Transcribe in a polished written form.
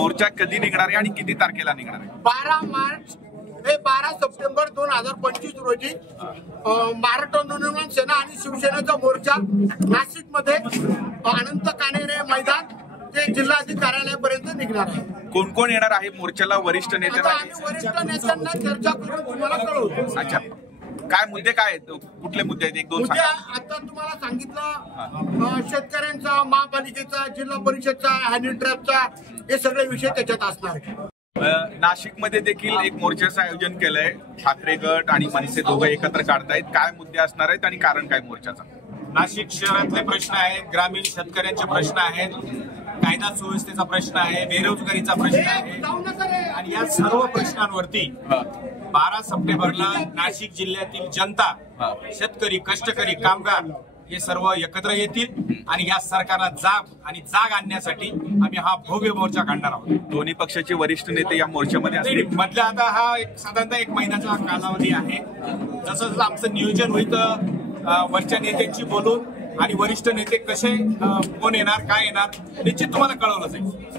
मोर्चा कधी निघणार आहे आणि किती तारखेला निघणार आहे? 12 मार्च हे 12 सप्टेंबर 2025 रोजी महाराष्ट्र नवनिर्माण सेना आणि शिवसेनेचा मोर्चा नाशिकमध्ये अनंत कानेरे मैदान ते जिल्हाधिकारी कार्यालयापर्यंत निघणार आहे। कोण कोण येणार आहे मोर्चाला? वरिष्ठ नेते? आम्ही वरिष्ठ नेत्यांना चर्चा करून तुम्हाला कळवू। अच्छा, काय मुद्दे काय आहेत? कुठले मुद्दे आहेत? एक दोन मुद्दे आता तुम्हाला सांगितलं, शेतकऱ्यांचा, महापालिकेचा, जिल्हा परिषदचा, हॅन्डीट्रॅपचा, हे सगळे विषय त्याच्यात असणार आहे। नाशिकमध्ये देखील एक मोर्चाचं आयोजन केलंय, ठाकरे गट आणि मनसे दोघं एकत्र काढतायत। काय मुद्दे असणार आहेत आणि कारण काय मोर्चाचा? नाशिक शहरातले प्रश्न आहेत, ग्रामीण शेतकऱ्यांचे प्रश्न आहेत, कायदा सुव्यवस्थेचा प्रश्न आहे, बेरोजगारीचा प्रश्न आहे आणि या सर्व प्रश्नांवरती 12 सप्टेंबरला नाशिक जिल्ह्यातील जनता, शेतकरी, कष्टकरी, कामगार हे सर्व एकत्र येतील आणि या सरकारला जाग आणण्यासाठी आम्ही हा भव्य मोर्चा काढणार आहोत। दोन्ही पक्षाचे वरिष्ठ नेते या मोर्चामध्ये असतील? मधला आता हा साधारणतः 1 महिन्याचा कालावधी आहे। जसं जसं आमचं नियोजन होईल वरच्या नेत्यांची बोलून आणि वरिष्ठ नेते कसे, कोण येणार, काय येणार, निश्चित तुम्हाला कळवलं जाईल।